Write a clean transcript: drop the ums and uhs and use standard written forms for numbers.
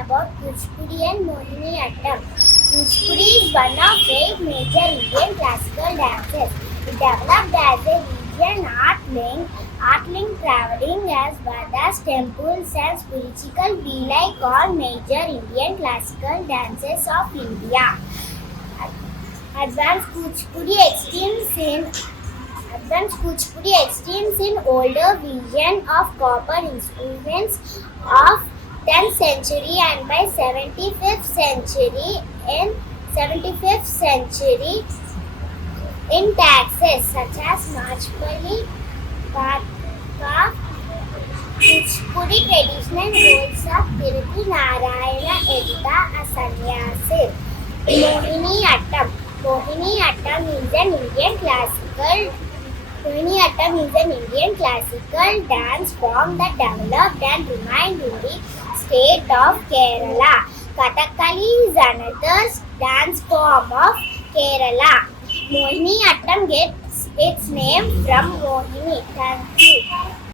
about Kuchipudi and Mohiniattam. Kuchipudi is one of 8 major Indian classical dances. It developed as a region art link traveling as well as temples and spiritual be like all major Indian classical dances of India. Advanced Kuchipudi extends in older version of copper instruments of 10th century and by 75th century in taxes such as Machpali, Patka, Kuchipudi traditional roles of Tirupati Narayana Edita as sannyasi. Mohiniattam. Mohiniattam is an Indian classical dance form that developed and remained in the state of Kerala. Kathakali is another dance form of Kerala. Mohiniattam gets its name from Mohini. Thank you.